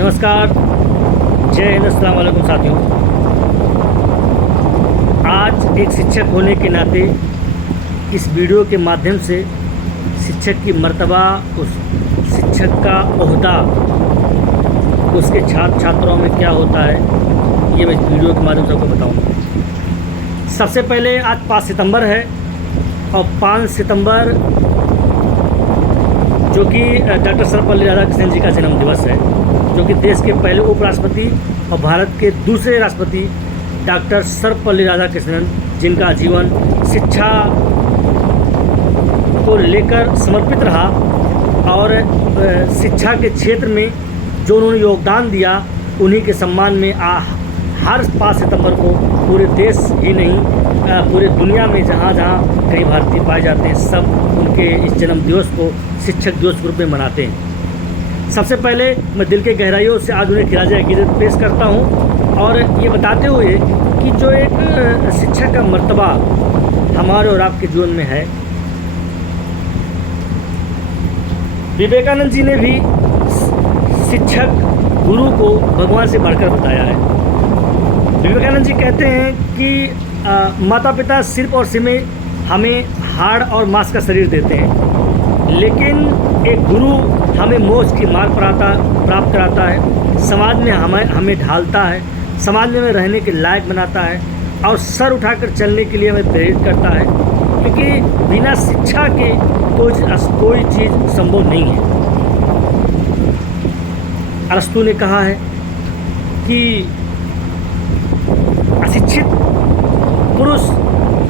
नमस्कार, जय हिंद, अस्सलाम वालेकुम साथियों। आज एक शिक्षक होने के नाते इस वीडियो के माध्यम से शिक्षक की मर्तबा, उस शिक्षक का ओहदा, उसके छात्र छात्राओं में क्या होता है, ये मैं इस वीडियो के माध्यम से आपको बताऊँगा। सबसे पहले आज 5 सितंबर है और 5 सितंबर जो कि डॉक्टर सर्वपल्ली राधाकृष्णन जी का जन्म दिवस है, जो कि देश के पहले उपराष्ट्रपति और भारत के दूसरे राष्ट्रपति डॉक्टर सर्वपल्ली राधाकृष्णन, जिनका जीवन शिक्षा को लेकर समर्पित रहा और शिक्षा के क्षेत्र में जो उन्होंने योगदान दिया, उन्हीं के सम्मान में हर 5 सितंबर को पूरे देश ही नहीं पूरे दुनिया में जहाँ जहाँ कई भारतीय पाए जाते हैं, सब उनके इस जन्म दिवस को शिक्षक दिवस के रूप में मनाते हैं। सबसे पहले मैं दिल के गहराइयों से आज उन्हें खिराज अकीदत पेश करता हूँ और ये बताते हुए कि जो एक शिक्षक का मर्तबा हमारे और आपके जीवन में है। विवेकानंद जी ने भी शिक्षक गुरु को भगवान से बढ़कर बताया है। विवेकानंद जी कहते हैं कि माता पिता सिर्फ और सिर्फ हमें हाड़ और मांस का शरीर देते हैं, लेकिन एक गुरु हमें मोक्ष की मार्ग प्राप्त कराता है, समाज में हमें ढालता है, समाज में रहने के लायक बनाता है और सर उठाकर चलने के लिए हमें प्रेरित करता है, क्योंकि बिना शिक्षा के कोई चीज़ संभव नहीं है। अरस्तु ने कहा है कि अशिक्षित पुरुष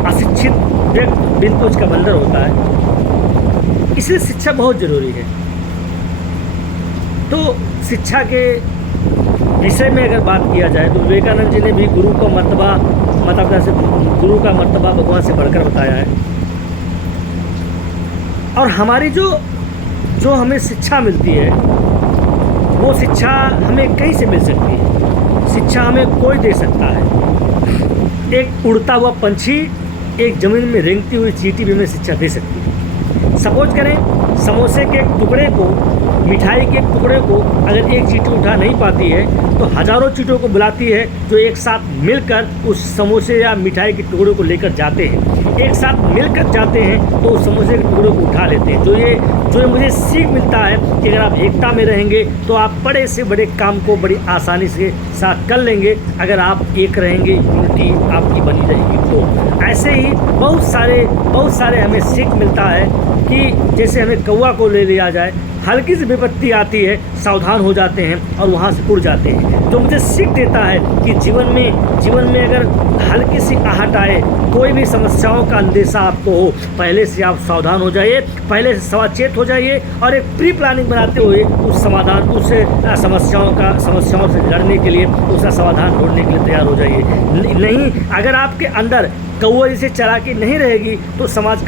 अशिक्षित व्यक्ति बिन कुछ का बंदर होता है, इसलिए शिक्षा बहुत ज़रूरी है। तो शिक्षा के विषय में अगर बात किया जाए तो विवेकानंद जी ने भी गुरु का मर्तबा, माता पिता से गुरु का मर्तबा भगवान से बढ़कर बताया है। और हमारी जो हमें शिक्षा मिलती है, वो शिक्षा हमें कहीं से मिल सकती है। शिक्षा हमें कोई दे सकता है। एक उड़ता हुआ पंछी एक ज़मीन में रेंगती हुई चींटी भी हमें शिक्षा दे सकती है। सपोज करें, समोसे के एक टुकड़े को, मिठाई के एक टुकड़े को अगर एक चींटी उठा नहीं पाती है तो हज़ारों चींटियों को बुलाती है, जो एक साथ मिलकर उस समोसे या मिठाई के टुकड़े को लेकर जाते हैं। एक साथ मिलकर जाते हैं तो उस समोसे के टुकड़े को उठा लेते हैं। जो ये मुझे सीख मिलता है कि अगर आप एकता में रहेंगे तो आप बड़े से बड़े काम को बड़ी आसानी से साथ कर लेंगे। अगर आप एक रहेंगे, यूनिटी आपकी बनी रहेगी। तो ऐसे ही बहुत सारे हमें सीख मिलता है कि जैसे हमें कौवा को ले लिया जाए, हल्की सी विपत्ति आती है, सावधान हो जाते हैं और वहाँ से उड़ जाते हैं। जो मुझे सीख देता है कि जीवन में अगर हल्की सी आहट आए, कोई भी समस्याओं का अंदेशा आपको हो, पहले से आप सावधान हो जाइए, पहले से सचेत हो जाइए और एक प्री प्लानिंग बनाते हुए उस समस्याओं से लड़ने के लिए, उसका समाधान ढूंढने के लिए तैयार हो जाइए। नहीं, अगर आपके अंदर कौवा जैसे चालाकी नहीं रहेगी तो समाज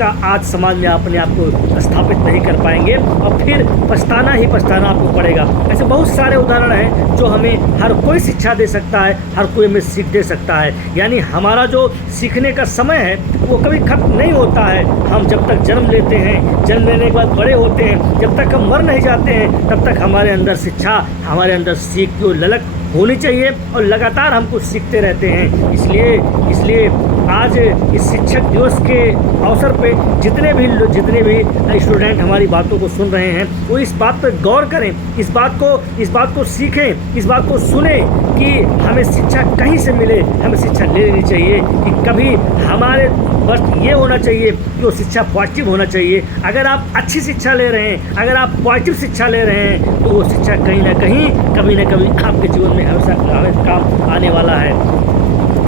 में अपने आप को स्थापित नहीं कर पाएंगे और फिर पछताना आपको पड़ेगा। ऐसे बहुत सारे उदाहरण हैं जो हमें हर कोई शिक्षा दे सकता है, हर कोई हमें सीख दे सकता है। यानी हमारा जो सीखने का समय है वो कभी खत्म नहीं होता है। हम जब तक जन्म लेते हैं, जन्म लेने के बाद बड़े होते हैं, जब तक हम मर नहीं जाते हैं, तब तक हमारे अंदर शिक्षा, हमारे अंदर सीख की ललक होनी चाहिए और लगातार हम कुछ सीखते रहते हैं। इसलिए आज इस शिक्षक दिवस के अवसर पे जितने भी स्टूडेंट हमारी बातों को सुन रहे हैं, वो इस बात पर गौर करें, इस बात को सीखें, इस बात को सुने कि हमें शिक्षा कहीं से मिले, हमें शिक्षा ले लेनी चाहिए। कि कभी हमारे बस ये होना चाहिए कि वो शिक्षा पॉजिटिव होना चाहिए। अगर आप अच्छी शिक्षा ले रहे हैं, अगर आप पॉजिटिव शिक्षा ले रहे हैं, तो वो शिक्षा कहीं ना कहीं, कभी ना कभी आपके जीवन में हमेशा काम आने वाला है।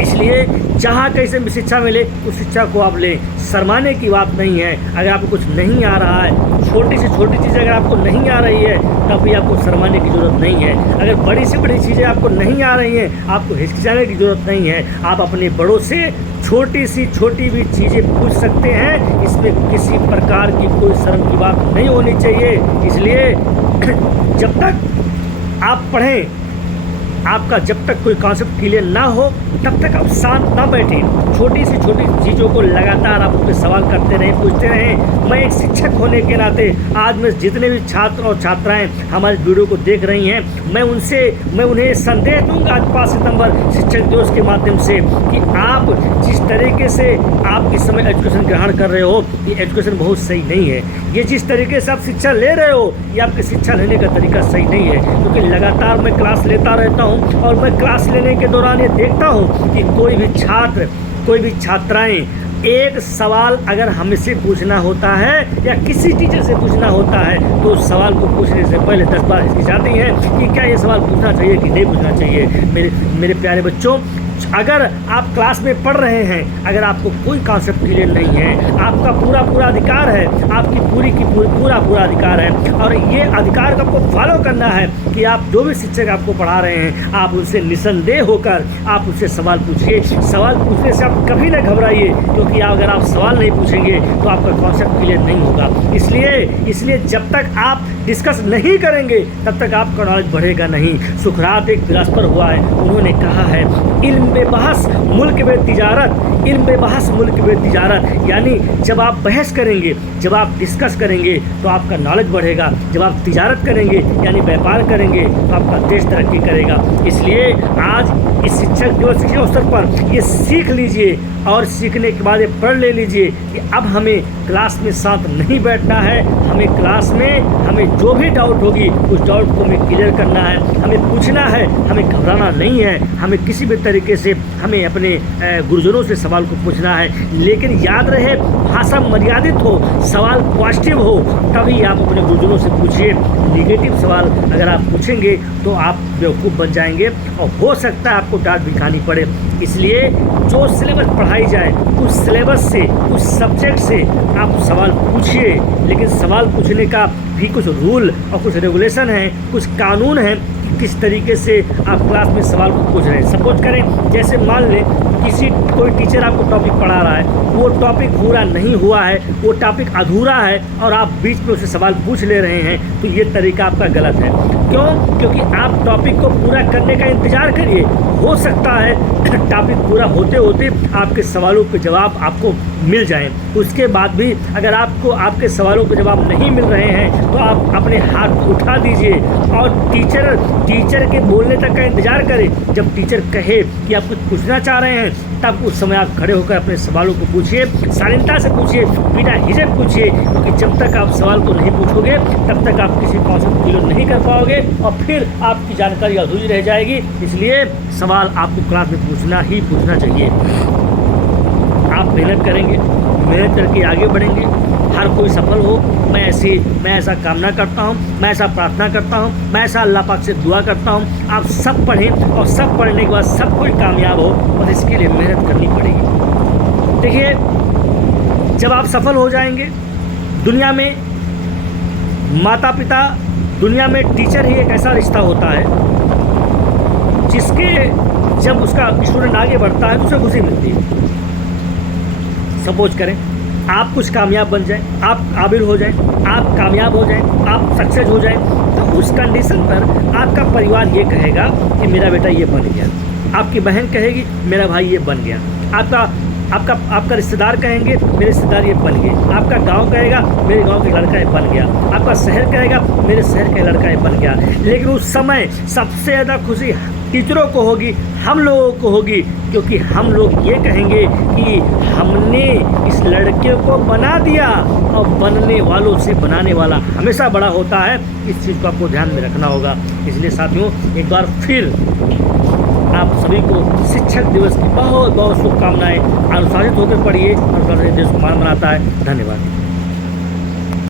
इसलिए जहाँ कहीं से भी शिक्षा मिले उस शिक्षा को आप लें। शर्माने की बात नहीं है। अगर आपको कुछ नहीं आ रहा है, छोटी से छोटी चीज़ अगर आपको नहीं आ रही है, तब भी आपको शर्माने की ज़रूरत नहीं है। अगर बड़ी से बड़ी चीज़ें आपको नहीं आ रही हैं, आपको हिचकिचाने की ज़रूरत नहीं है। आप अपने बड़ों से छोटी भी चीज़ें पूछ सकते हैं। इसमें किसी प्रकार की कोई शर्म की बात नहीं होनी चाहिए। इसलिए जब तक आप पढ़ें, आपका जब तक कोई कॉन्सेप्ट क्लियर ना हो तब तक आप शांत ना बैठें। छोटी सी छोटी चीज़ों को लगातार आप उस पर सवाल करते रहें, पूछते रहें। मैं एक शिक्षक होने के नाते आज मैं जितने भी छात्र और छात्राएं हमारे वीडियो को देख रही हैं, मैं उन्हें संदेश दूंगा आज 5 सितंबर शिक्षक दिवस के माध्यम से कि आप जिस तरीके से आप इस समय एजुकेशन ग्रहण कर रहे हो, ये एजुकेशन बहुत सही नहीं है। ये जिस तरीके से आप शिक्षा ले रहे हो, ये आपकी शिक्षा लेने का तरीका सही नहीं है। क्योंकि लगातार मैं क्लास लेता रहता हूँ और मैं क्लास लेने के दौरान ये देखता हूँ कि कोई भी छात्र, कोई भी छात्राएं एक सवाल अगर हमसे पूछना होता है या किसी टीचर से पूछना होता है तो उस सवाल को पूछने से पहले 10 बार हिचकिचाती हैं कि क्या ये सवाल पूछना चाहिए कि नहीं पूछना चाहिए। मेरे प्यारे बच्चों, अगर आप क्लास में पढ़ रहे हैं, अगर आपको कोई कॉन्सेप्ट क्लियर नहीं है, आपका पूरा अधिकार है, आपकी पूरा अधिकार है और ये अधिकार को आपको फॉलो करना है कि आप जो भी शिक्षक आपको पढ़ा रहे हैं आप उनसे निसंदेह होकर आप उससे सवाल पूछिए। सवाल पूछने से आप कभी ना घबराइए, क्योंकि अगर आप सवाल नहीं पूछेंगे तो आपका कॉन्सेप्ट क्लियर नहीं होगा। इसलिए जब तक आप डिस्कस नहीं करेंगे तब तक आपका नॉलेज बढ़ेगा नहीं। सुकरात एक फिलासफर हुआ है, उन्होंने कहा है इल्म बेबहस मुल्क में तिजारत, इल्म बेबहस मुल्क में तिजारत। यानी जब आप बहस करेंगे, जब आप डिस्कस करेंगे तो आपका नॉलेज बढ़ेगा। जब आप तिजारत करेंगे यानी व्यापार करेंगे तो आपका देश तरक्की करेगा। इसलिए आज इस शिक्षक दिवस के अवसर पर ये सीख लीजिए और सीखने के बाद ये पढ़ ले लीजिए कि अब हमें क्लास में साथ नहीं बैठना है। हमें क्लास में हमें जो भी डाउट होगी उस डाउट को हमें क्लियर करना है, हमें पूछना है, हमें घबराना नहीं है। हमें किसी भी तरीके से हमें अपने गुरुजनों से सवाल को पूछना है। लेकिन याद रहे, भाषा मर्यादित हो, सवाल पॉजिटिव हो, तभी आप अपने गुरुजनों से पूछिए। निगेटिव सवाल अगर आप पूछेंगे तो आप बेवकूफ़ बन जाएंगे और हो सकता है आपको डांट भी खानी पड़े। इसलिए जो सिलेबस पढ़ाई जाए उस सिलेबस से, उस सब्जेक्ट से आप सवाल पूछिए। लेकिन सवाल पूछने का भी कुछ रूल और कुछ रेगुलेशन है, कुछ कानून है कि किस तरीके से आप क्लास में सवाल को पूछ रहे हैं। सपोज करें, जैसे मान लें कोई टीचर आपको टॉपिक पढ़ा रहा है, वो टॉपिक पूरा नहीं हुआ है, वो टॉपिक अधूरा है और आप बीच में उससे सवाल पूछ ले रहे हैं, तो ये तरीका आपका गलत है। क्यों? क्योंकि आप टॉपिक को पूरा करने का इंतज़ार करिए। हो सकता है टॉपिक पूरा होते होते आपके सवालों के जवाब आपको मिल जाएं। उसके बाद भी अगर आपको आपके सवालों के जवाब नहीं मिल रहे हैं तो आप अपने हाथ को उठा दीजिए और टीचर के बोलने तक का इंतज़ार करें। जब टीचर कहे कि आप कुछ पूछना चाह रहे हैं तब उस समय आप खड़े होकर अपने सवालों को पूछिए, शालीनता से पूछिए, बिना हिचक पूछिए। क्योंकि जब तक आप सवाल को नहीं पूछोगे तब तक आप किसी कॉन्सेप्ट क्लियर नहीं कर पाओगे और फिर आपकी जानकारी अधूरी रह जाएगी। इसलिए सवाल आपको क्लास में पूछना ही पूछना चाहिए। आप मेहनत करेंगे, मेहनत करके आगे बढ़ेंगे, हर कोई सफल हो। मैं ऐसा कामना करता हूँ, मैं ऐसा प्रार्थना करता हूँ, मैं ऐसा अल्लाह पाक से दुआ करता हूँ। आप सब पढ़ें और सब पढ़ने के बाद सब कोई कामयाब हो और इसके लिए मेहनत करनी पड़ेगी। देखिए, जब आप सफल हो जाएंगे, दुनिया में माता पिता, दुनिया में टीचर ही एक ऐसा रिश्ता होता है जिसके जब उसका स्टूडेंट आगे बढ़ता है तो उसे खुशी मिलती है। सपोज करें आप कुछ कामयाब बन जाएं, आप काबिल हो जाएं, आप कामयाब हो जाएं, आप सक्सेस हो जाएं, तो उस कंडीशन पर आपका परिवार ये कहेगा कि मेरा बेटा ये बन गया, आपकी बहन कहेगी मेरा भाई ये बन गया, आपका रिश्तेदार कहेंगे मेरे रिश्तेदार ये बन गए, आपका गांव कहेगा मेरे गांव का लड़का ये बन गया, आपका शहर कहेगा मेरे शहर का लड़का ये बन गया। लेकिन उस समय सबसे ज़्यादा खुशी टीचरों को होगी, हम लोगों को होगी, क्योंकि हम लोग ये कहेंगे कि हमने इस लड़के को बना दिया। और बनने वालों से बनाने वाला हमेशा बड़ा होता है। इस चीज़ को आपको ध्यान में रखना होगा। इसलिए साथियों, एक बार फिर आप सभी को शिक्षक दिवस की बहुत बहुत शुभकामनाएं। अनुशासित होकर पढ़िए, अनुशासित देश को मान बनाता है। धन्यवाद।